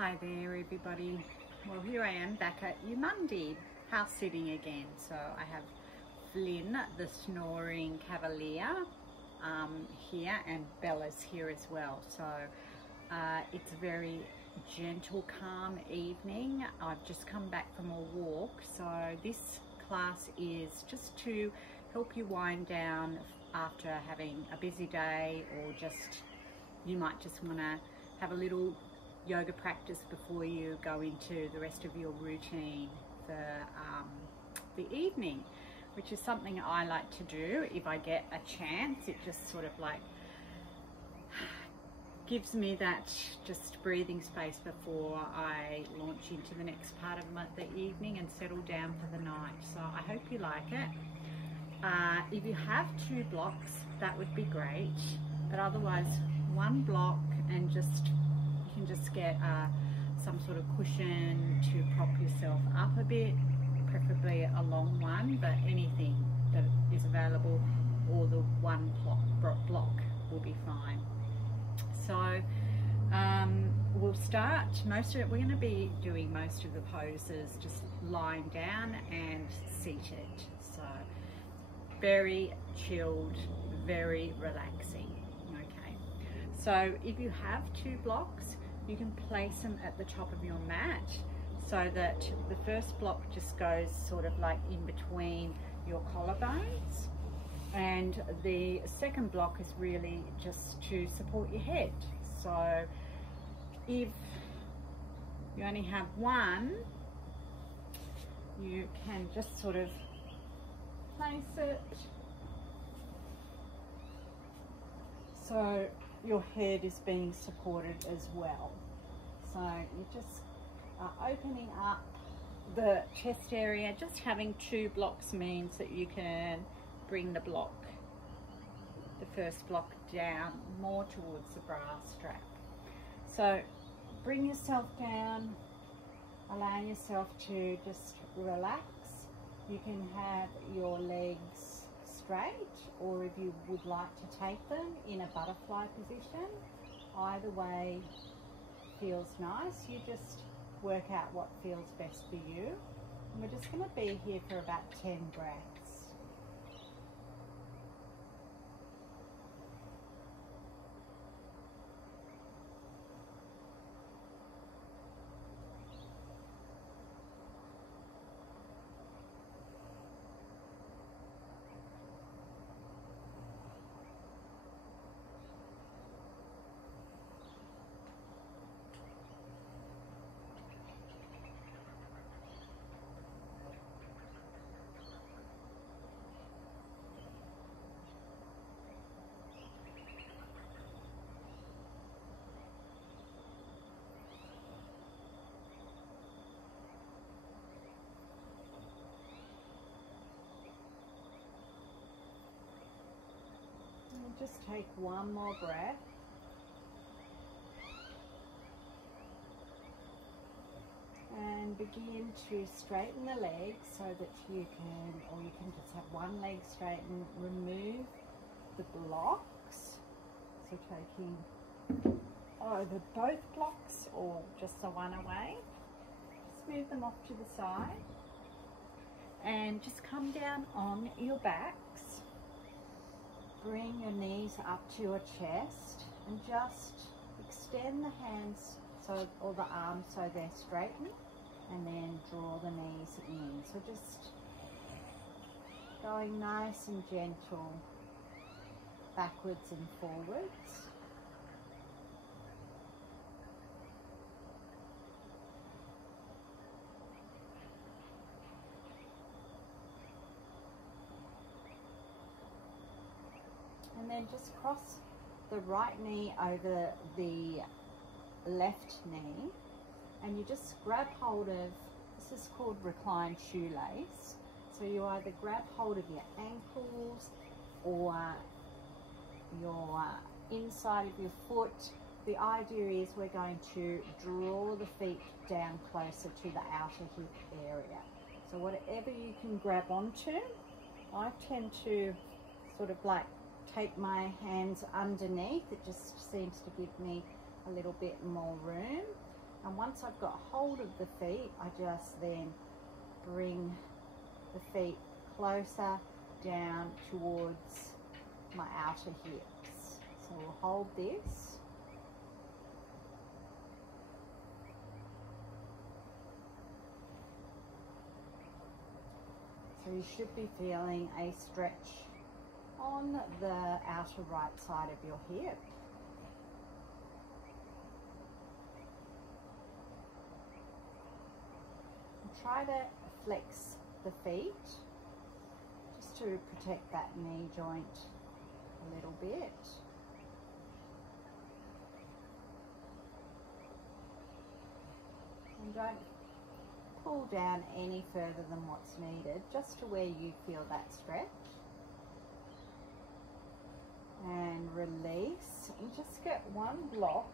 Hi there everybody. Well, here I am back at Monday house sitting again. So I have Flynn, the snoring cavalier, here, and Bella's here as well. So it's a very gentle, calm evening. I've just come back from a walk. So this class is just to help you wind down after having a busy day, or just you might just want to have a little yoga practice before you go into the rest of your routine for the evening, which is something I like to do if I get a chance. It just sort of like gives me that just breathing space before I launch into the next part of the evening and settle down for the night. So I hope you like it. If you have 2 blocks, that would be great, but otherwise 1 block, and you can just get some sort of cushion to prop yourself up a bit, preferably a long one, but anything that is available, or the 1 block will be fine. So we'll start we're going to be doing most of the poses just lying down and seated. So very chilled, very relaxing. Okay, so if you have 2 blocks, you can place them at the top of your mat, so that the first block just goes sort of like in between your collarbones, and the second block is really just to support your head. So if you only have 1, you can just sort of place it so your head is being supported as well. So you just are opening up the chest area. Just having 2 blocks means that you can bring the first block down more towards the bra strap. So bring yourself down, allow yourself to just relax. You can have your legs straight, or if you would like to take them in a butterfly position, either way feels nice. You just work out what feels best for you. And we're just going to be here for about 10 breaths. Just take 1 more breath. And begin to straighten the legs so that you can, or you can just have 1 leg straightened. Remove the blocks. So taking either both blocks or just the 1 away. Just move them off to the side. And just come down on your backs. Bring your knees up to your chest, and just extend the hands or the arms so they're straightened, and then draw the knees in. So just going nice and gentle backwards and forwards. And then just cross the right knee over the left knee, and you just grab hold of, this is called Recline Shoelace. So you either grab hold of your ankles or your inside of your foot. The idea is we're going to draw the feet down closer to the outer hip area. So whatever you can grab onto, I tend to sort of like take my hands underneath. It just seems to give me a little bit more room. And once I've got hold of the feet, I just then bring the feet closer down towards my outer hips. So we'll hold this. So you should be feeling a stretch on the outer right side of your hip. And try to flex the feet just to protect that knee joint a little bit. And don't pull down any further than what's needed, just to where you feel that stretch. And release, and just get one block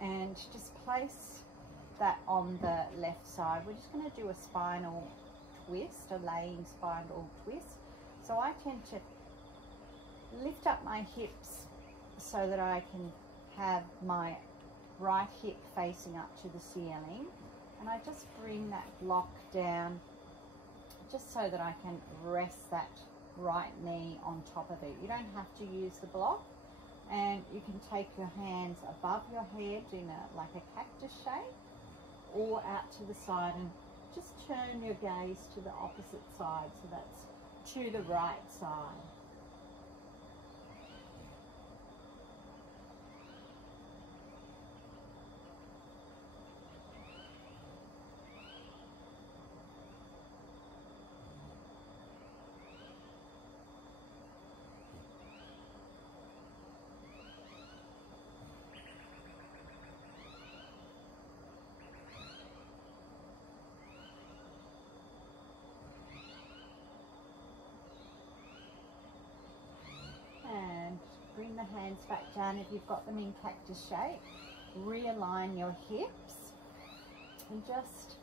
and just place that on the left side. We're just going to do a spinal twist, a laying spinal twist. So I tend to lift up my hips so that I can have my right hip facing up to the ceiling, and I just bring that block down just so that I can rest that right knee on top of it. You don't have to use the block, and you can take your hands above your head in like a cactus shape, or out to the side, and just turn your gaze to the opposite side, so that's to the right side. Bring the hands back down if you've got them in cactus shape. Realign your hips and just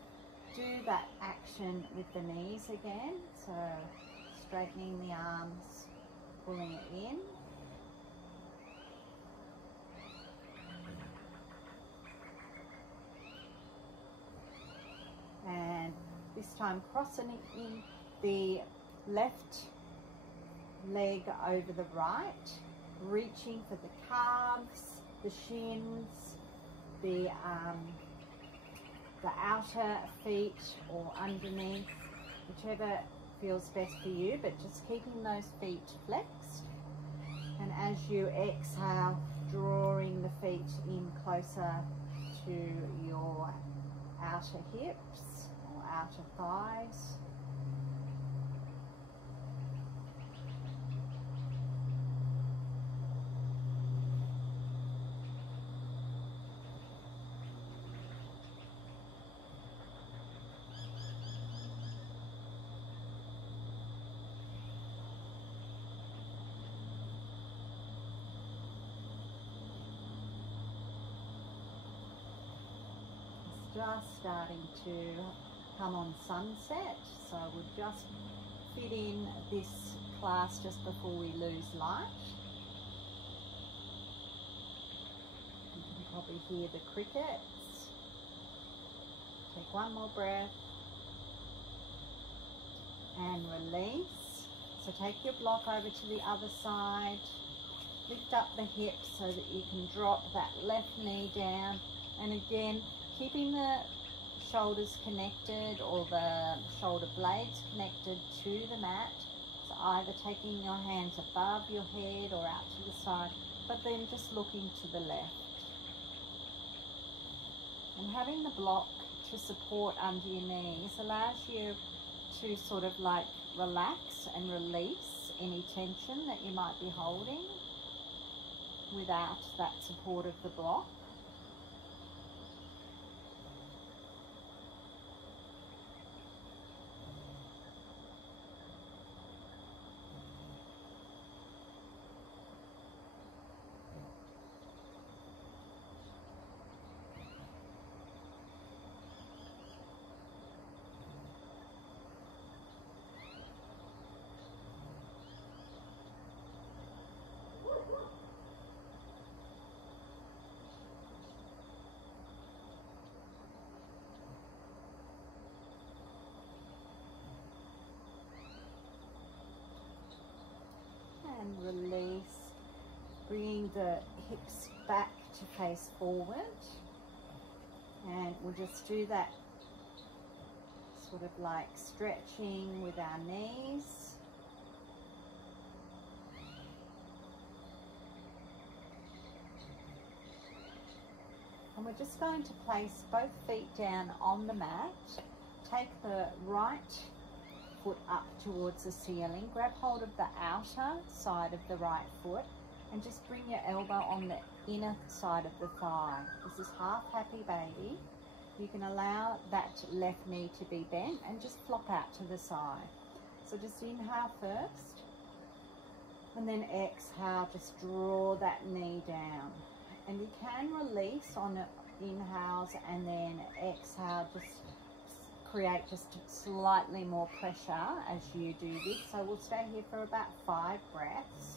do that action with the knees again. So straightening the arms, pulling it in. And this time crossing in the left leg over the right, reaching for the calves, the shins, the outer feet or underneath, whichever feels best for you, but just keeping those feet flexed. And as you exhale, drawing the feet in closer to your outer hips or outer thighs. Just starting to come on sunset, so we'll just fit in this class just before we lose light. You can probably hear the crickets. Take one more breath and release. So take your block over to the other side, lift up the hips so that you can drop that left knee down, and again keeping the shoulders connected or the shoulder blades connected to the mat. So either taking your hands above your head or out to the side, but then just looking to the left. And having the block to support under your knees allows you to sort of like relax and release any tension that you might be holding without that support of the block. bringing the hips back to face forward, and we'll just do that sort of like stretching with our knees. And we're just going to place both feet down on the mat. Take the right foot up towards the ceiling. Grab hold of the outer side of the right foot and just bring your elbow on the inner side of the thigh. This is half happy baby. You can allow that left knee to be bent and just flop out to the side. So just inhale first, and then exhale, just draw that knee down. And you can release on inhales, and then exhale, just create just slightly more pressure as you do this. So we'll stay here for about 5 breaths.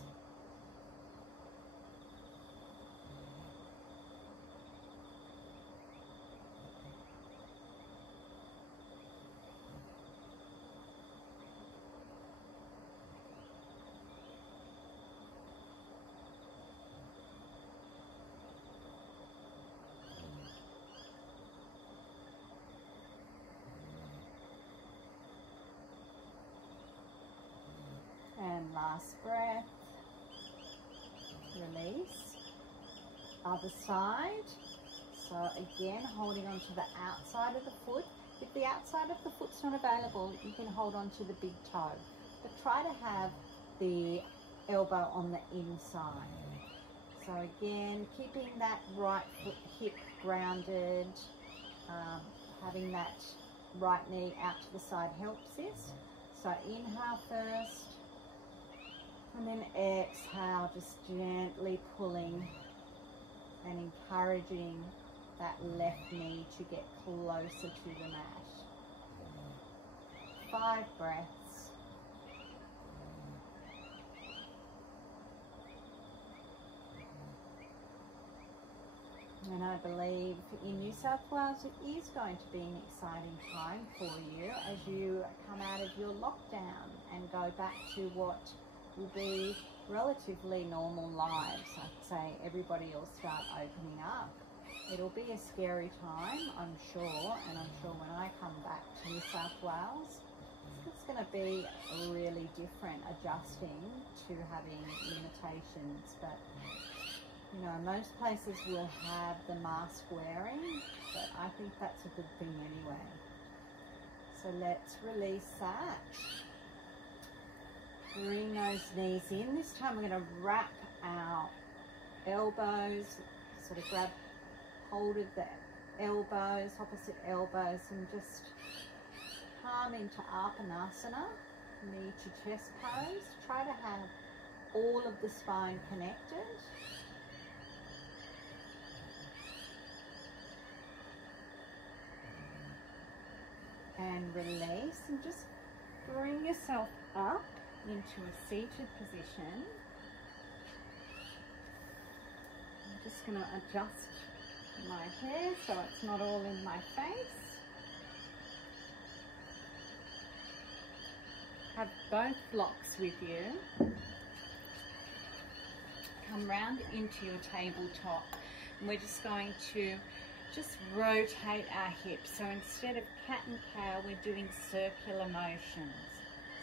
And last breath, release. Other side. So again, holding on to the outside of the foot. If the outside of the foot's not available, you can hold on to the big toe. But try to have the elbow on the inside. So again, keeping that right foot hip grounded, having that right knee out to the side helps this. So inhale first. And then exhale, just gently pulling and encouraging that left knee to get closer to the mat. 5 breaths. And I believe in New South Wales it is going to be an exciting time for you as you come out of your lockdown and go back to what will be relatively normal lives. I'd say everybody will start opening up. It'll be a scary time, I'm sure, and I'm sure when I come back to New South Wales, it's going to be really different, adjusting to having limitations. But you know, most places will have the mask wearing, but I think that's a good thing anyway. So let's release that. Bring those knees in. This time we're going to wrap our elbows, sort of grab hold of the elbows, opposite elbows, and just palm into Apanasana, knee to chest pose. Try to have all of the spine connected. And release, and just bring yourself up into a seated position. I'm just going to adjust my hair so it's not all in my face. Have both blocks with you. Come round into your tabletop, and we're just going to just rotate our hips. So instead of cat and cow, we're doing circular motions.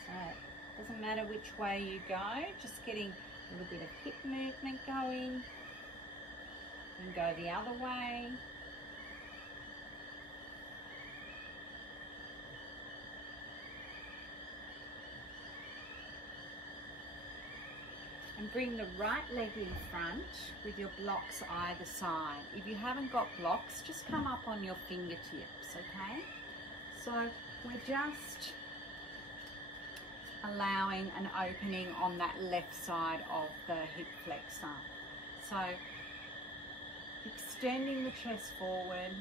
So it doesn't matter which way you go, just getting a little bit of hip movement going, and go the other way. And bring the right leg in front with your blocks either side. If you haven't got blocks, just come up on your fingertips, okay? So we're just allowing an opening on that left side of the hip flexor. So extending the chest forward,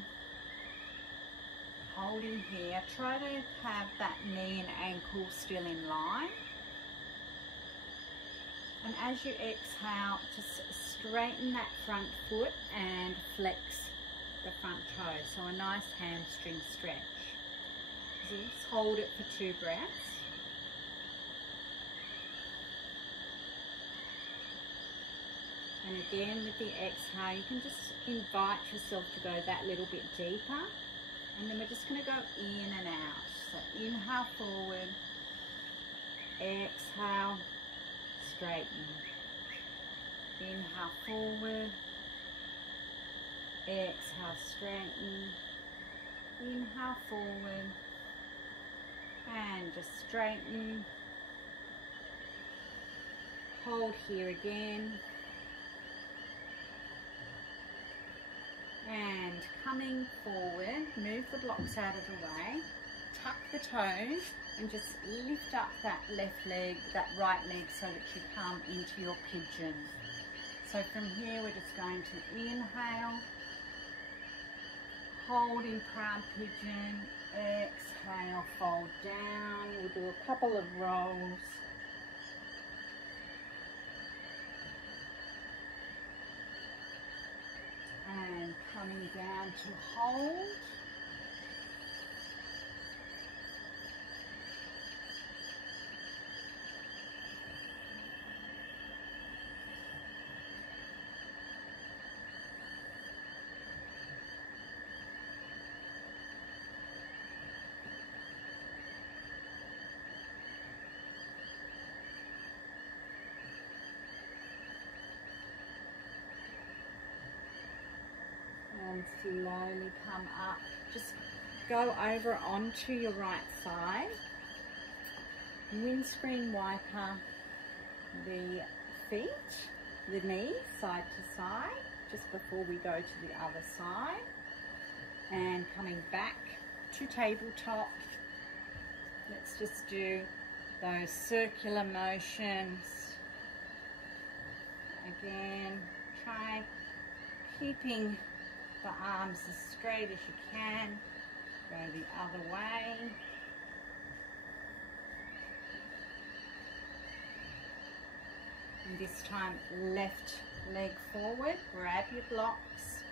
holding here. Try to have that knee and ankle still in line. And as you exhale, just straighten that front foot and flex the front toe. So a nice hamstring stretch. So just hold it for 2 breaths. And again, with the exhale, you can just invite yourself to go that little bit deeper. And then we're just going to go in and out. So inhale forward, exhale, straighten. Inhale forward, exhale, straighten. Inhale forward, and just straighten. Hold here again. And coming forward, move the blocks out of the way, tuck the toes, and just lift up that left leg, that right leg, so that you come into your pigeon. So from here, we're just going to inhale, hold in proud pigeon, exhale, fold down. We'll do a couple of rolls. And coming down to hold. And slowly come up. Just go over onto your right side. Windscreen wiper the feet, the knees, side to side, just before we go to the other side. And coming back to tabletop. Let's just do those circular motions. Again, try keeping the arms as straight as you can. Go the other way. And this time, left leg forward. Grab your blocks.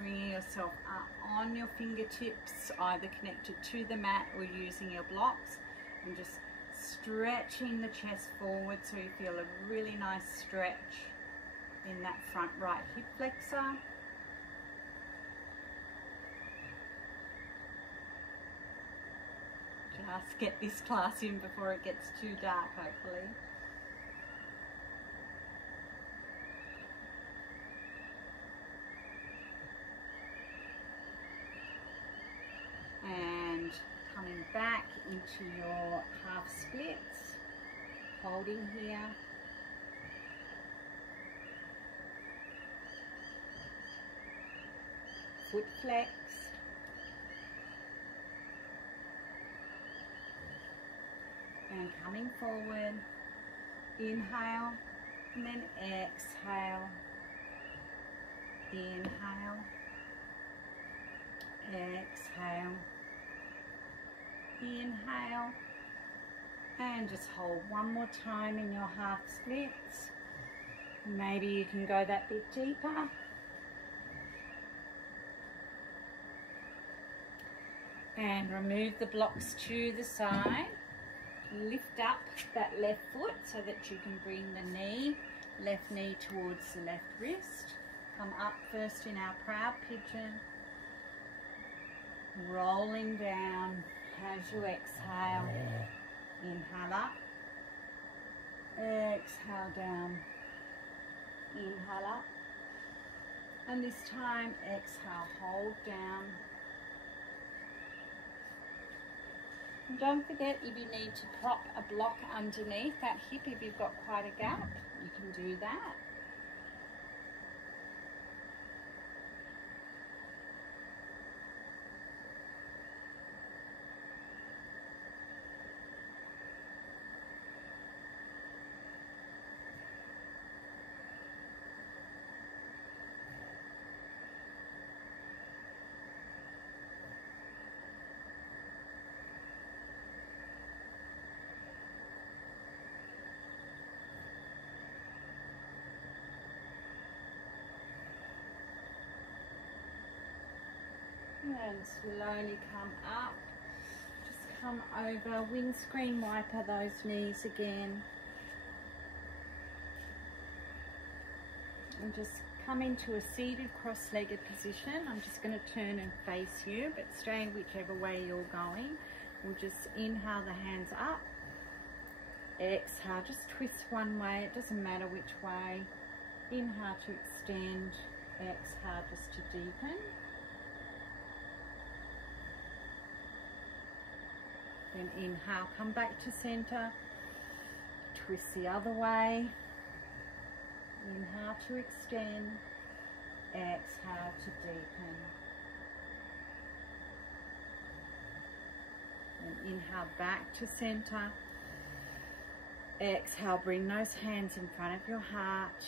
Bringing yourself up on your fingertips, either connected to the mat or using your blocks. And just stretching the chest forward so you feel a really nice stretch in that front right hip flexor. Just get this class in before it gets too dark, hopefully. And coming back into your half splits, holding here. Foot flex. And coming forward, inhale, and then exhale. Inhale, exhale, inhale, and just hold one more time in your half splits. Maybe you can go that bit deeper. And remove the blocks to the side. Lift up that left foot so that you can bring the left knee towards the left wrist. Come up first in our proud pigeon. Rolling down as you exhale. Inhale up. Exhale down. Inhale up. And this time, exhale, hold down. And don't forget, if you need to prop a block underneath that hip, if you've got quite a gap, you can do that. And slowly come up. Just come over, windscreen wiper those knees again. And just come into a seated cross-legged position. I'm just going to turn and face you, but stay whichever way you're going. We'll just inhale the hands up. Exhale, just twist one way. It doesn't matter which way. Inhale to extend. Exhale just to deepen. Then inhale, come back to center. Twist the other way. Inhale to extend. Exhale to deepen. And inhale back to center. Exhale, bring those hands in front of your heart.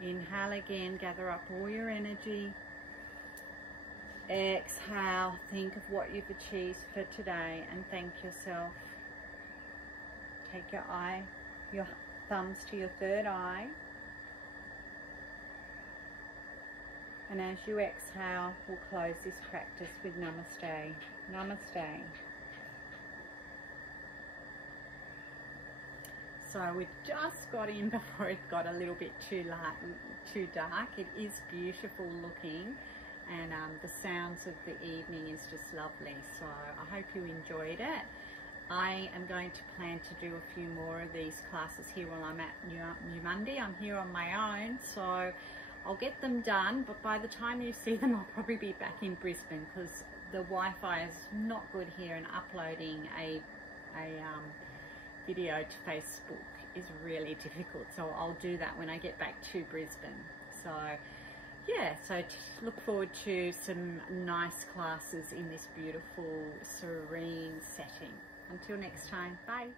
Inhale again, gather up all your energy. Exhale, think of what you've achieved for today and thank yourself. Take your thumbs to your third eye. And as you exhale, we'll close this practice with Namaste. Namaste. So we just got in before it got a little bit too dark. It is beautiful looking, and the sounds of the evening is just lovely. So I hope you enjoyed it. I am going to plan to do a few more of these classes here while I'm at New Monday. I'm here on my own, so I'll get them done, but by the time you see them, I'll probably be back in Brisbane because the Wi-Fi is not good here, and uploading a video to Facebook is really difficult. So I'll do that when I get back to Brisbane. So yeah, so look forward to some nice classes in this beautiful, serene setting. Until next time, bye.